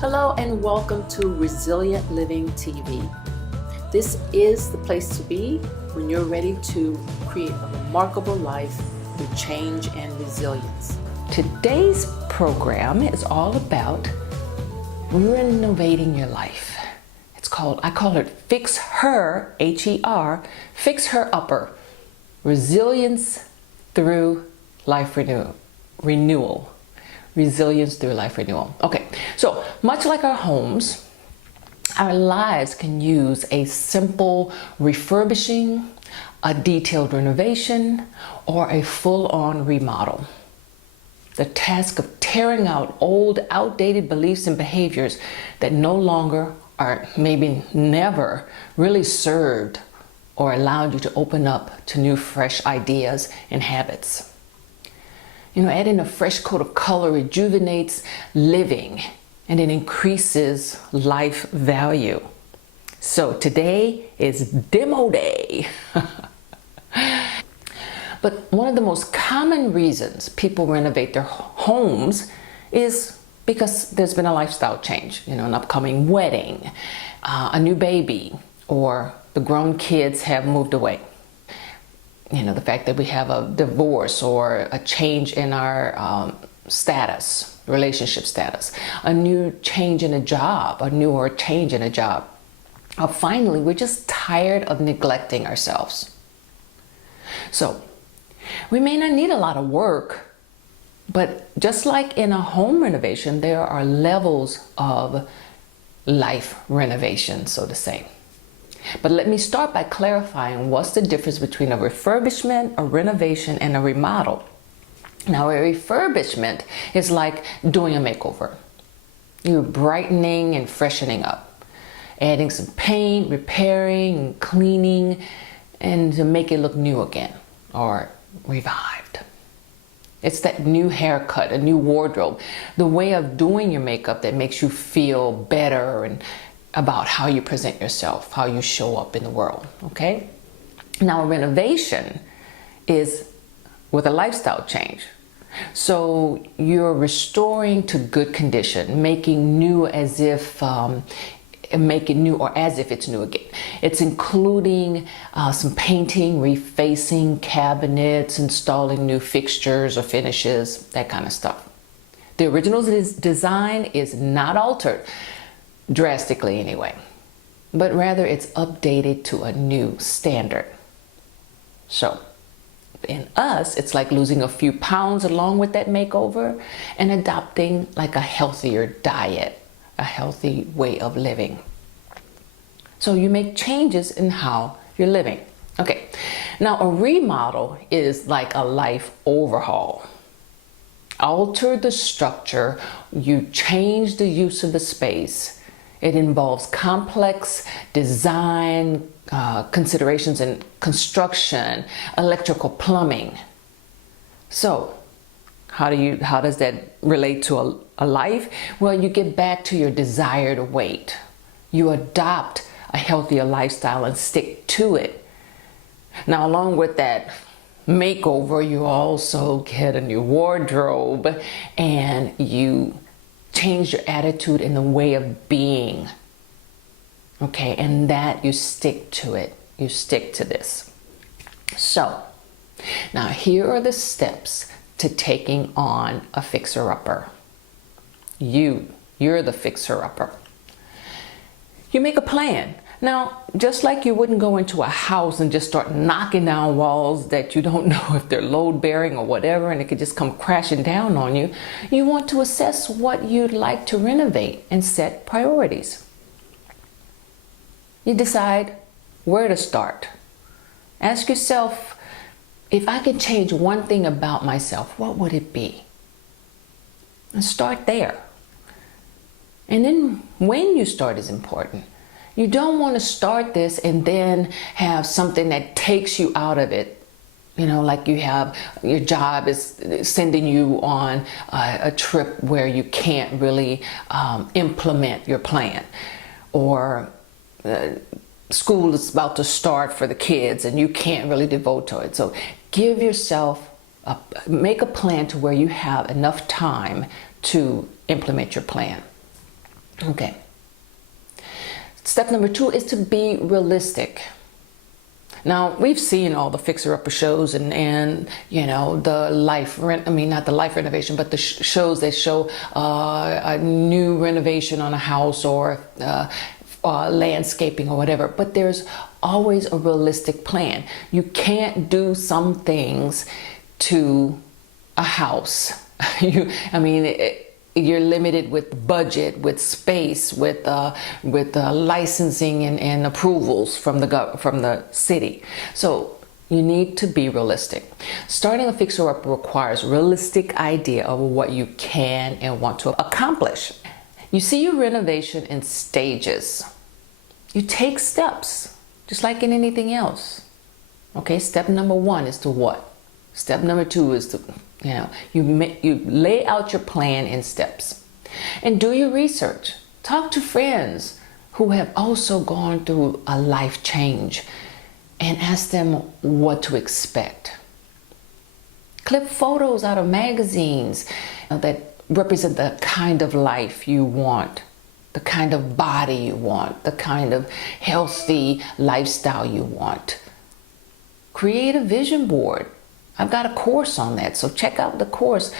Hello and welcome to Resilient Living TV. This is the place to be when you're ready to create a remarkable life through change and resilience. Today's program is all about renovating your life. I call it FixHer, H-E-R, FixHer Upper, Resilience through Life Renewal. Resilience through life renewal. Okay, so much like our homes, our lives can use a simple refurbishing, a detailed renovation, or a full-on remodel. The task of tearing out old, outdated beliefs and behaviors that no longer or maybe never really served or allowed you to open up to new, fresh ideas and habits. You know, adding a fresh coat of color rejuvenates living and it increases life value. So today is demo day. But one of the most common reasons people renovate their homes is because there's been a lifestyle change, you know, an upcoming wedding, a new baby, or the grown kids have moved away. You know, the fact that we have a divorce or a change in our relationship status, a new change in a job, or change in a job. Or finally, we're just tired of neglecting ourselves. So we may not need a lot of work, but just like in a home renovation, there are levels of life renovation, so to say. But let me start by clarifying what's the difference between a refurbishment, a renovation, and a remodel. Now, a refurbishment is like doing a makeover. You're brightening and freshening up, adding some paint, repairing, and cleaning, and to make it look new again or revived. It's that new haircut, a new wardrobe, the way of doing your makeup that makes you feel better and about how you present yourself, how you show up in the world, okay? Now, a renovation is with a lifestyle change. So you're restoring to good condition, making new as if, make it new or as if it's new again. It's including some painting, refacing cabinets, installing new fixtures or finishes, that kind of stuff. The original design is not altered, drastically anyway, but rather it's updated to a new standard. So in us, it's like losing a few pounds along with that makeover and adopting like a healthier diet, a healthy way of living. So you make changes in how you're living. Okay, now a remodel is like a life overhaul. Alter the structure, you change the use of the space. It involves complex design considerations in construction, electrical, plumbing. So how does that relate to a life? Well, you get back to your desired weight. You adopt a healthier lifestyle and stick to it. Now, along with that makeover, you also get a new wardrobe and you change your attitude and the way of being. Okay, and that you stick to it. You stick to this. So, now here are the steps to taking on a fixer-upper. You're the fixer-upper. You make a plan. Now, just like you wouldn't go into a house and just start knocking down walls that you don't know if they're load-bearing or whatever, and it could just come crashing down on you, you want to assess what you'd like to renovate and set priorities. You decide where to start. Ask yourself, if I could change one thing about myself, what would it be? And start there. And then when you start is important. You don't want to start this and then have something that takes you out of it. You know, like you have, your job is sending you on a trip where you can't really implement your plan. Or school is about to start for the kids and you can't really devote to it. So give yourself, make a plan to where you have enough time to implement your plan. Okay. Step number 2 is to be realistic. Now, we've seen all the fixer-upper shows and you know, the not the life renovation, but the shows that show a new renovation on a house or landscaping or whatever. But there's always a realistic plan. You can't do some things to a house. You're limited with budget, with space, with licensing and approvals from the city. So you need to be realistic. Starting a fixer-up requires a realistic idea of what you can and want to accomplish. You see your renovation in stages. You take steps, just like in anything else. Okay, step number 1 is to what? Step number 2 is to, you lay out your plan in steps. And do your research. Talk to friends who have also gone through a life change and ask them what to expect. Clip photos out of magazines that represent the kind of life you want, the kind of body you want, the kind of healthy lifestyle you want. Create a vision board. I've got a course on that, so check out the course,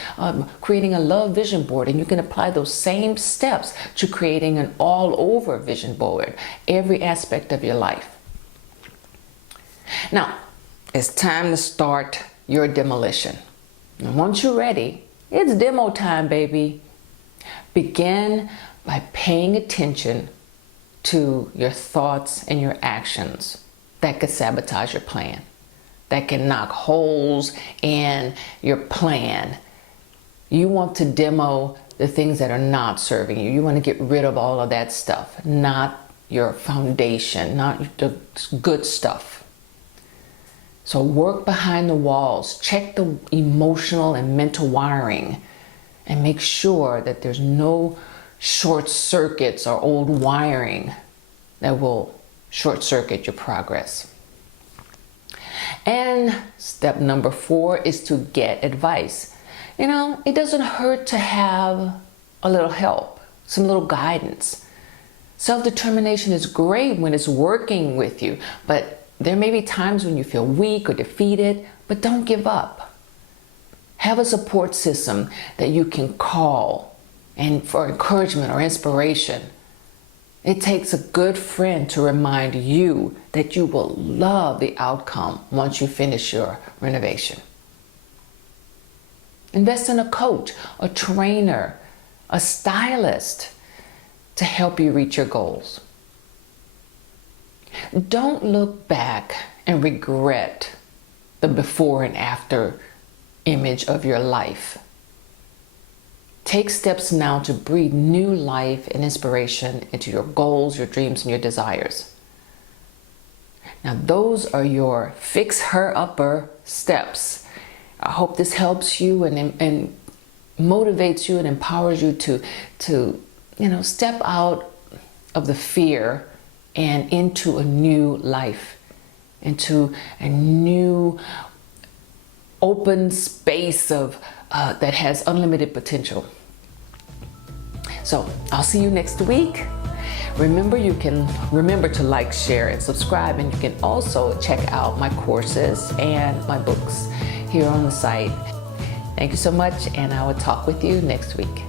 Creating a Love Vision Board, and you can apply those same steps to creating an all-over vision board, every aspect of your life. Now, it's time to start your demolition. And once you're ready, it's demo time, baby. Begin by paying attention to your thoughts and your actions that could sabotage your plan, that can knock holes in your plan. You want to demo the things that are not serving you. You want to get rid of all of that stuff, not your foundation, not the good stuff. So work behind the walls, check the emotional and mental wiring, and make sure that there's no short circuits or old wiring that will short circuit your progress. And step number 4 is to get advice. It doesn't hurt to have a little help, some little guidance. Self-determination is great when it's working with you, but there may be times when you feel weak or defeated, but don't give up. Have a support system that you can call and for encouragement or inspiration. It takes a good friend to remind you that you will love the outcome once you finish your renovation. Invest in a coach, a trainer, a stylist to help you reach your goals. Don't look back and regret the before and after image of your life. Take steps now to breathe new life and inspiration into your goals, your dreams, and your desires. Now, those are your FixHer upper steps. I hope this helps you and motivates you and empowers you to step out of the fear and into a new life, into a new open space of that has unlimited potential. So I'll see you next week. Remember to like, share, and subscribe, and you can also check out my courses and my books here on the site. Thank you so much, and I will talk with you next week.